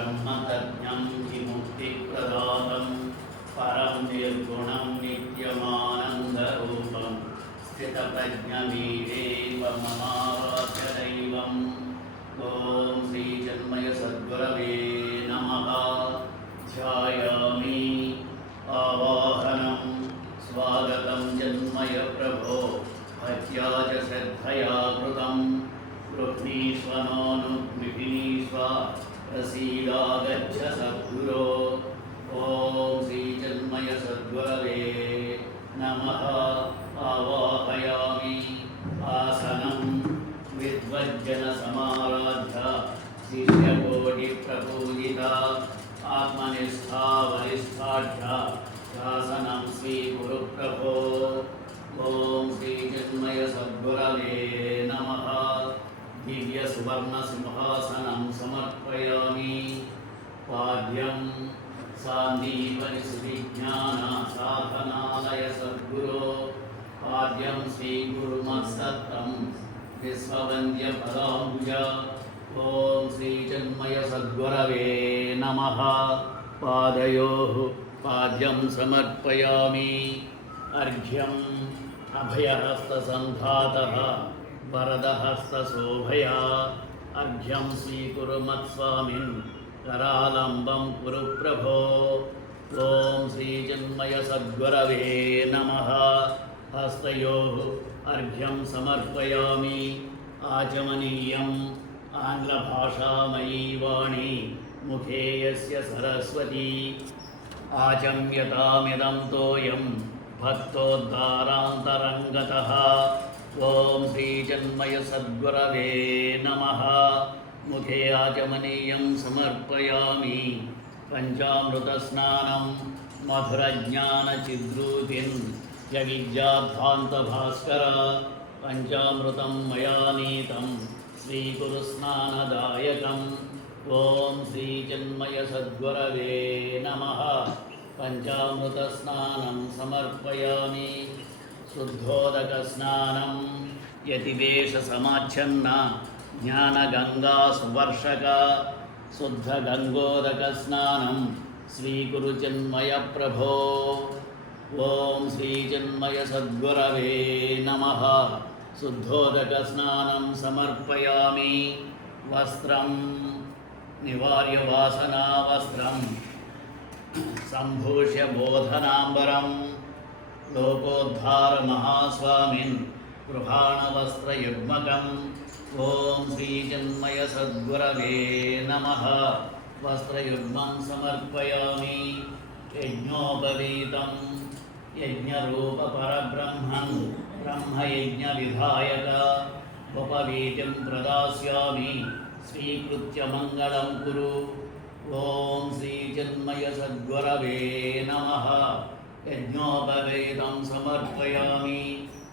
ब्रह्मतज्ञं विमुक्तिप्रदातं परं निर्गुणं नित्यमानन्दरूपं स्थितप्रज्ञमीडेव ममाराध्यदैवम् ॐ श्रीचिन्मयसद्गुरवे नमः। ध्यायामि आवाहनं स्वागतं चिन्मय प्रभो भक्त्या च श्रद्धया कृतं गृह्णीष्वनोऽनुग्निहीष्व प्रसीदागच्छ सद्गुरो। ॐ श्रीचिन्मयसद्गुरवे नमः। आवाहयामि आसनं विद्वज्जनसमाराध्य शिष्यकोटिप्रपूजिता आत्मनिष्ठा वरिष्ठाढ्य शासनं स्वीकुरु प्रभो। ॐ श्रीचिन्मयसद्गुरवे नमः। दिव्यसुवर्णसिंहासनं समर्पयामि। पाद्यं सान्दीपरिसुविज्ञानसाधनालय सद्गुरो पाद्यं श्रीगुरुमत्सत्तं विश्ववन्द्यपदाम्बुज। ॐ श्रीचिन्मयसद्गुरवे नमः। पादयोः पाद्यं समर्पयामि। अर्घ्यम् अभयहस्तसन्धातः वरदहस्तशोभया अर्घ्यं स्वीकुरु मत्स्वामिन् करालम्बं कुरु प्रभो। ॐ श्रीचिन्मयसद्गुरवे नमः। हस्तयोः अर्घ्यं समर्पयामि। आचमनीयम् आङ्ग्लभाषामयी वाणी मुखे यस्य सरस्वती आचम्यतामिदं तोयं भक्तोद्धारान्तरङ्गतः। ॐ श्रीचिन्मयसद्गुरवे नमः। मुखे आचमनीयं समर्पयामि। पञ्चामृतस्नानं मधुरज्ञानचिद्रूतिं यविद्याध्वान्तभास्कर पञ्चामृतं मया नीतं स्वीकुरु स्नानदायकम्। ॐ श्रीचिन्मयसद्गुरवे नमः। पञ्चामृतस्नानं समर्पयामि। शुद्धोदकस्नानं यतिवेशसमाच्छन्न ज्ञानगङ्गासुवर्षक शुद्धगङ्गोदकस्नानं स्वीकुरु चिन्मयप्रभो। ॐ श्रीचिन्मयसद्गुरवे नमः। शुद्धोदकस्नानं समर्पयामि। वस्त्रं निवार्यवासनावस्त्रं सम्भूष्य बोधनाम्बरं लोकोद्धारमहास्वामिन् गृहाणवस्त्रयुग्मकम्। ॐ श्रीचिन्मयसद्गुरवे नमः। वस्त्रयुग्मं समर्पयामि। यज्ञोपवीतं यज्ञरूपपरब्रह्मं ब्रह्मयज्ञविधायक उपवीतिं प्रदास्यामि। स्वीकृत्य मङ्गलं कुरु। ॐ श्रीचिन्मयसद्गुरवे नमः। यज्ञोपवीतं समर्पयामि।